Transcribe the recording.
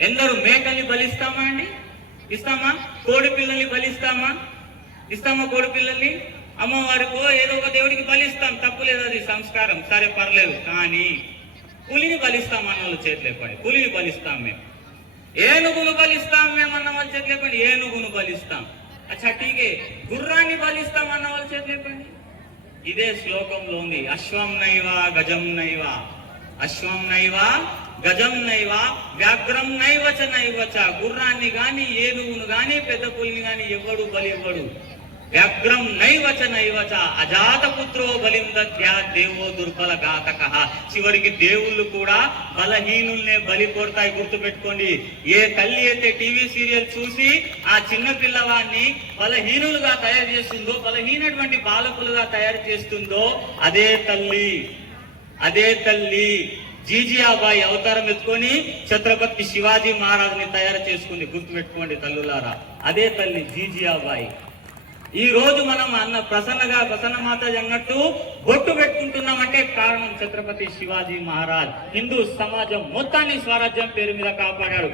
ఎందరు మేకల్ని బలిస్తామా అండి? ఇస్తామా? కోడి పిల్లల్ని బలిస్తామా? ఇస్తామా కోడి పిల్లల్ని? అమ్మవారికో ఏదో ఒక దేవుడికి బలిస్తాం, తప్పులేదు, అది సంస్కారం, సరే పర్లేదు. కానీ పులిని బలిస్తాం అన్న వాళ్ళు చేతులేపండి. పులిని బలిస్తాం మేము. ఏనుగును బలిస్తాం మేమన్న వాళ్ళ చేతులేపండి. ఏనుగును బలిస్తాం. అచ్చా ఠీకే. గుర్రాన్ని బలిస్తాం అన్న వాళ్ళ చేతులేపండి. ఇదే శ్లోకంలో ఉంది. అశ్వం నైవ గజం నైవ, అశ్వం నైవ గజం నైవ వ్యాఘ్రం నైవచ నైవచ. గుర్రాన్ని గాని ఏనుగును గాని పెద్ద పులిని గాని ఎవడు బలి ఇవ్వడు. వ్యాఘ్రం నైవచ నైవచ అజాత పుత్రో బలిం దద్యా దేవో దుర్బల ఘాతక. చివరికి దేవుళ్ళు కూడా బలహీనుల్నే బలి కొడతాయి. గుర్తుపెట్టుకోండి. ఏ తల్లి అయితే టీవీ సీరియల్ చూసి ఆ చిన్న పిల్లవాడిని బలహీనులుగా తయారు చేస్తుందో, బలహీనటువంటి బాలకులుగా తయారు చేస్తుందో, అదే తల్లి జీజియాబాయి అవతారం ఎత్తుకొని ఛత్రపతి శివాజీ మహారాజుని తయారు చేసుకుంది. గుర్తుపెట్టుకోండి తల్లులారా, అదే తల్లి జీజియాబాయి. ఈ రోజు మనం అన్న ప్రసన్న మాతాజీ అన్నట్టు బొట్టు పెట్టుకుంటున్నామంటే కారణం ఛత్రపతి శివాజీ మహారాజ్. హిందూ సమాజం మొత్తాన్ని స్వరాజ్యం పేరు మీద కాపాడాడు.